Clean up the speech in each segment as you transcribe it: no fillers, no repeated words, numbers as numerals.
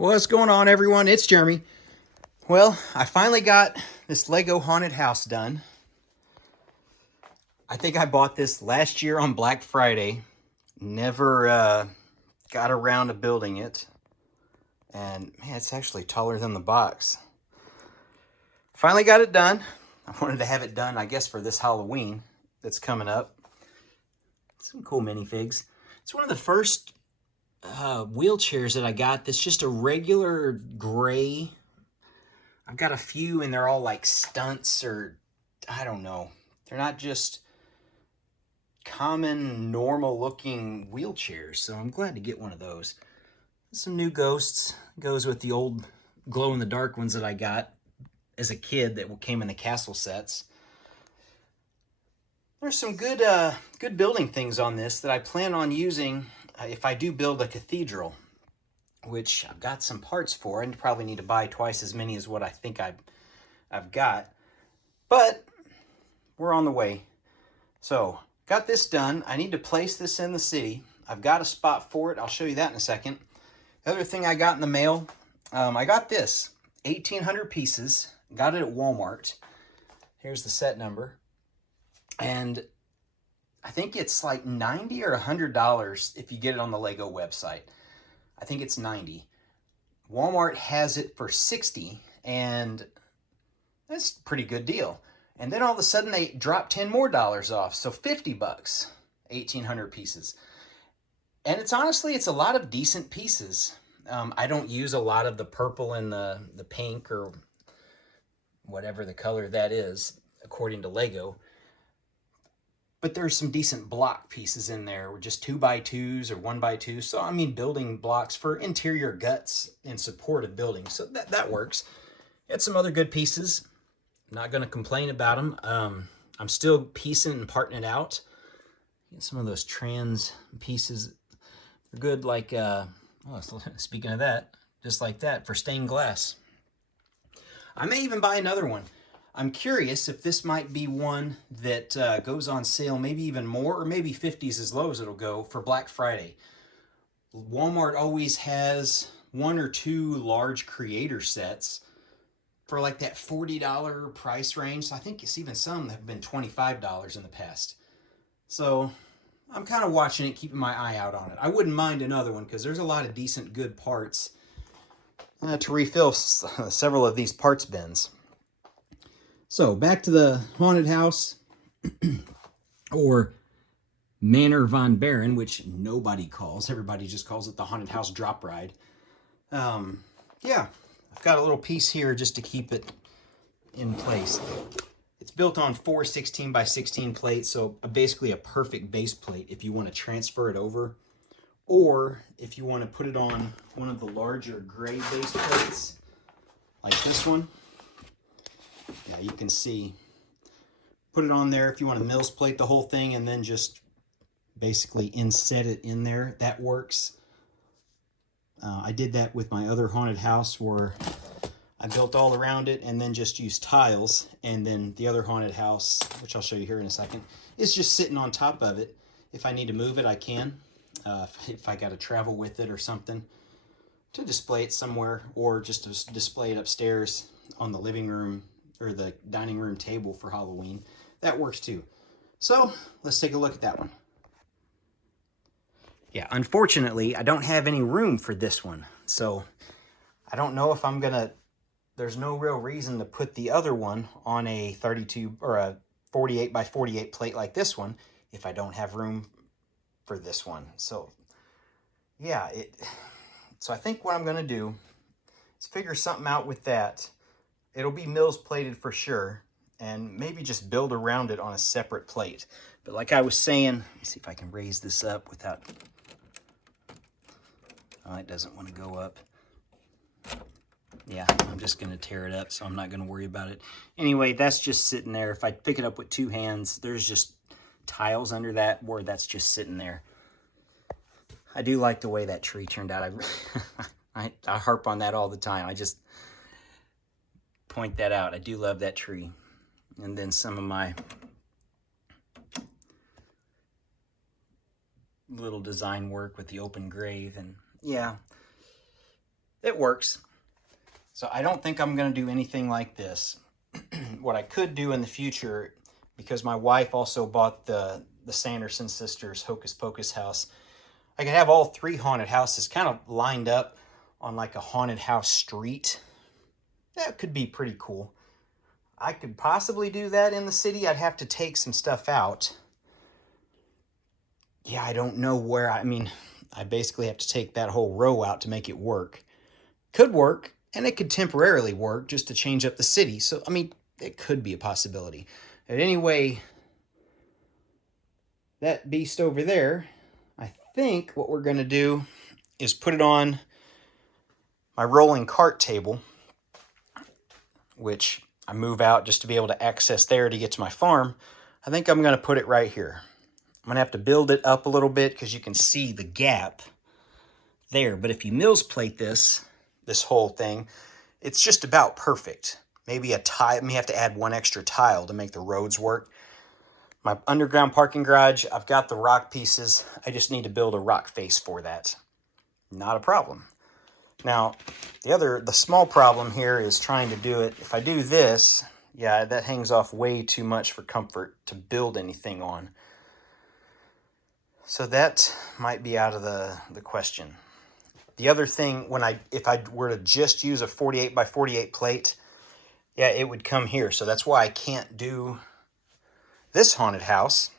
What's going on, everyone? It's Jeremy. Well, I finally got this Lego haunted house done. I think I bought this last year on Black Friday. Never got around to building it. And man, it's actually taller than the box. Finally got it done. I wanted to have it done, I guess, for this Halloween that's coming up. Some cool minifigs. It's one of the first wheelchairs that I got that's just a regular gray. I've got a few and they're all like stunts or I don't know. They're not just common normal looking wheelchairs, so I'm glad to get one of those. Some new ghosts. Goes with the old glow in the dark ones that I got as a kid that came in the castle sets. There's some good building things on this that I plan on using if I do build a cathedral, which I've got some parts for, and probably need to buy twice as many as what I think I've got. But we're on the way. So, got this done. I need to place this in the city. I've got a spot for it. I'll show you that in a second. The other thing I got in the mail, I got this. 1,800 pieces. Got it at Walmart. Here's the set number. And I think it's like $90 or $100 if you get it on the Lego website. I think it's 90. Walmart has it for 60, and that's a pretty good deal. And then all of a sudden they dropped $10 more off, so 50 bucks, 1,800 pieces. And it's honestly, it's a lot of decent pieces. I don't use a lot of the purple and the pink or whatever the color that is, according to Lego. But there's some decent block pieces in there, just 2x2s or 1x2s. So, I mean, building blocks for interior guts in support of buildings. So that works. Had some other good pieces. Not going to complain about them. I'm still piecing and parting it out. Some of those trans pieces are good, like, speaking of that, just like that, for stained glass. I may even buy another one. I'm curious if this might be one that goes on sale, maybe even more, or maybe 50's as low as it'll go for Black Friday. Walmart always has one or two large creator sets for like that $40 price range. So I think it's even some that have been $25 in the past. So I'm kind of watching it, keeping my eye out on it. I wouldn't mind another one because there's a lot of decent, good parts to refill several of these parts bins. So, back to the haunted house, or Manor von Baron, which nobody calls. Everybody just calls it the haunted house drop ride. Yeah, I've got a little piece here just to keep it in place. It's built on 4 16x16 plates, so basically a perfect base plate if you want to transfer it over, or if you want to put it on one of the larger gray base plates, like this one. Yeah, you can see, put it on there if you want to Mills plate the whole thing and then just basically inset it in there. That works. I did that with my other haunted house where I built all around it and then just used tiles. And then the other haunted house, which I'll show you here in a second, is just sitting on top of it. If I need to move it, I can. If I got to travel with it or something, to display it somewhere, or just to display it upstairs on the living room or the dining room table for Halloween. That works too. So let's take a look at that one. Yeah, unfortunately, I don't have any room for this one. So I don't know if I'm gonna, there's no real reason to put the other one on a 32 or a 48x48 plate like this one if I don't have room for this one. So yeah, so I think what I'm gonna do is figure something out with that. It'll be Mills plated for sure, and maybe just build around it on a separate plate. But like I was saying, let me see if I can raise this up without, oh, it doesn't want to go up. Yeah, I'm just going to tear it up, so I'm not going to worry about it. Anyway, that's just sitting there. If I pick it up with two hands, there's just tiles under that where that's just sitting there. I do like the way that tree turned out. I harp on that all the time. I just point that out. I do love that tree. And then some of my little design work with the open grave, and yeah, it works. So I don't think I'm going to do anything like this. What I could do in the future, because my wife also bought the Sanderson sisters Hocus Pocus house, I could have all 3 haunted houses kind of lined up on like a haunted house street. That could be pretty cool. I could possibly do that in the city. I'd have to take some stuff out. Yeah, I don't know where. I mean, I basically have to take that whole row out to make it work. Could work, and it could temporarily work just to change up the city. So, I mean, it could be a possibility. But anyway, that beast over there, I think what we're going to do is put it on my rolling cart table, which I move out just to be able to access there to get to my farm. I think I'm going to put it right here. I'm going to have to build it up a little bit because you can see the gap there. But if you Mills plate this whole thing, it's just about perfect. Maybe a tile, may have to add 1 extra tile to make the roads work. My underground parking garage, I've got the rock pieces. I just need to build a rock face for that. Not a problem. Now, the small problem here is trying to do it. If I do this, yeah, that hangs off way too much for comfort to build anything on. So that might be out of the question. The other thing, if I were to just use a 48 by 48 plate, yeah, it would come here. So that's why I can't do this haunted house,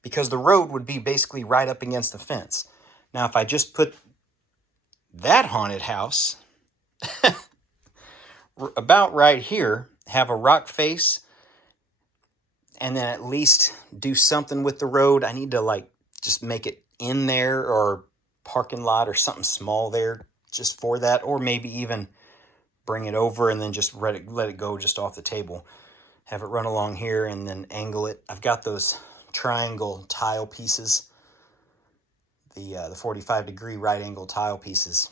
because the road would be basically right up against the fence. Now, if I just put that haunted house about right here, have a rock face, and then at least do something with the road. I need to like just make it in there, or parking lot or something small there just for that, or maybe even bring it over and then just let it go just off the table. Have it run along here and then angle it. I've got those triangle tile pieces, the 45-degree right angle tile pieces,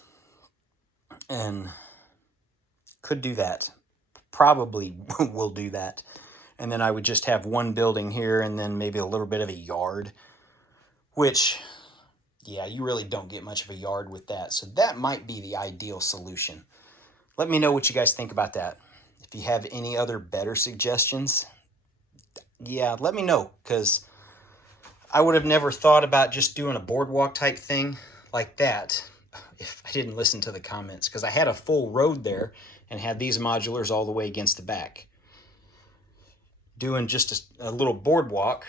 and could do that. Probably will do that. And then I would just have one building here and then maybe a little bit of a yard, which, yeah, you really don't get much of a yard with that. So that might be the ideal solution. Let me know what you guys think about that. If you have any other better suggestions, yeah, let me know, because I would have never thought about just doing a boardwalk type thing like that if I didn't listen to the comments, because I had a full road there and had these modulars all the way against the back. Doing just a little boardwalk,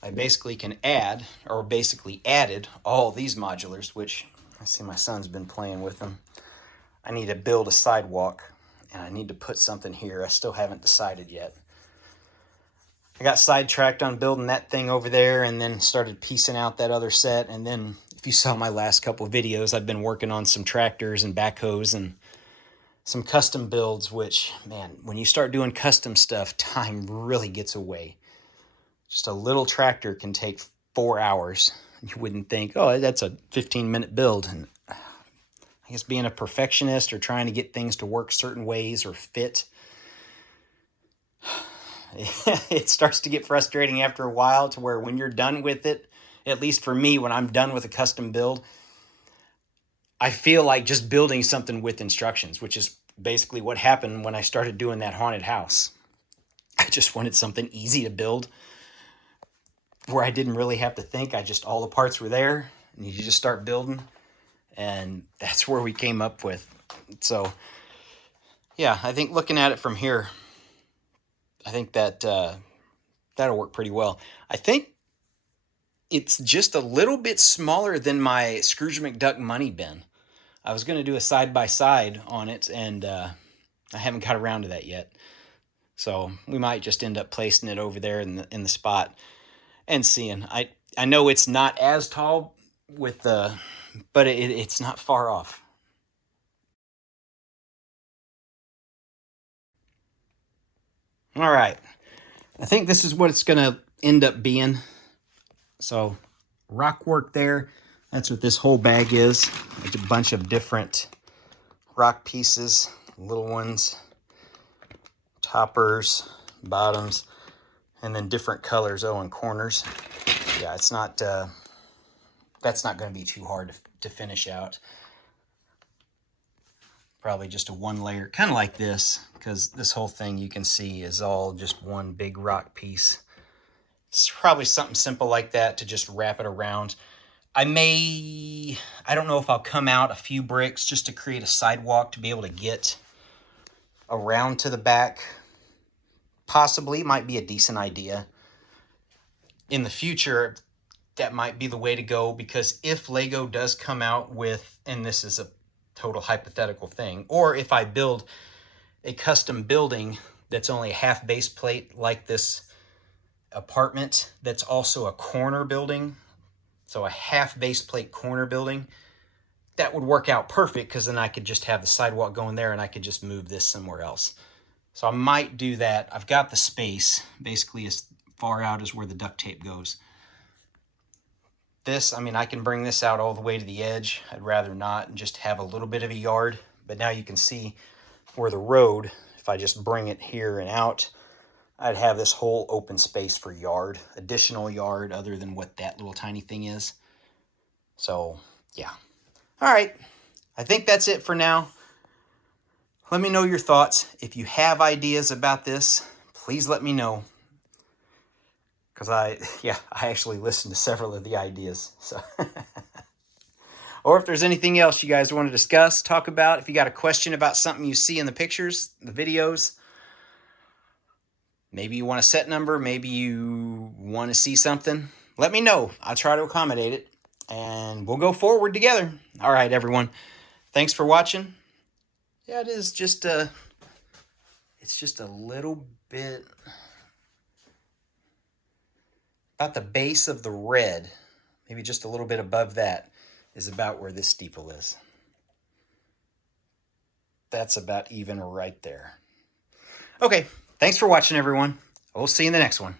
I basically can add, or basically added, all these modulars, which I see my son's been playing with them. I need to build a sidewalk, and I need to put something here. I still haven't decided yet. I got sidetracked on building that thing over there and then started piecing out that other set. And then if you saw my last couple of videos, I've been working on some tractors and backhoes and some custom builds, which, man, when you start doing custom stuff, time really gets away. Just a little tractor can take 4 hours. You wouldn't think, oh, that's a 15-minute build. And I guess being a perfectionist or trying to get things to work certain ways or fit, it starts to get frustrating after a while, to where when you're done with it, at least for me, when I'm done with a custom build, I feel like just building something with instructions, which is basically what happened when I started doing that haunted house. I just wanted something easy to build where I didn't really have to think. All the parts were there and you just start building. And that's where we came up with. So yeah, I think looking at it from here, I think that that'll work pretty well. I think it's just a little bit smaller than my Scrooge McDuck money bin. I was going to do a side-by-side on it, and I haven't got around to that yet. So we might just end up placing it over there in the spot and seeing. I know it's not as tall with the, but it's not far off. All right. I think this is what it's going to end up being. So rock work there. That's what this whole bag is. It's a bunch of different rock pieces, little ones, toppers, bottoms, and then different colors, and corners. Yeah, it's not, that's not going to be too hard to finish out. probably just a one layer, kind of like this, because this whole thing you can see is all just one big rock piece. It's probably something simple like that to just wrap it around. I don't know if I'll come out a few bricks just to create a sidewalk to be able to get around to the back. Possibly, might be a decent idea. In the future, that might be the way to go, because if Lego does come out with, and this is a total hypothetical thing, or if I build a custom building that's only a half base plate like this apartment, that's also a corner building, so a half base plate corner building, that would work out perfect, because then I could just have the sidewalk going there and I could just move this somewhere else. So I might do that. I've got the space basically as far out as where the duct tape goes. This, I mean, I can bring this out all the way to the edge. I'd rather not, and just have a little bit of a yard. But now you can see where the road, if I just bring it here and out, I'd have this whole open space for yard, additional yard other than what that little tiny thing is. So, yeah. All right. I think that's it for now. Let me know your thoughts. If you have ideas about this, please let me know. Because I actually listened to several of the ideas. So, or if there's anything else you guys want to discuss, talk about, if you got a question about something you see in the pictures, the videos, maybe you want a set number, maybe you want to see something, let me know. I'll try to accommodate it, and we'll go forward together. All right, everyone. Thanks for watching. Yeah, it's just a little bit about the base of the red, maybe just a little bit above that, is about where this steeple is. That's about even right there. Okay, thanks for watching, everyone. We'll see you in the next one.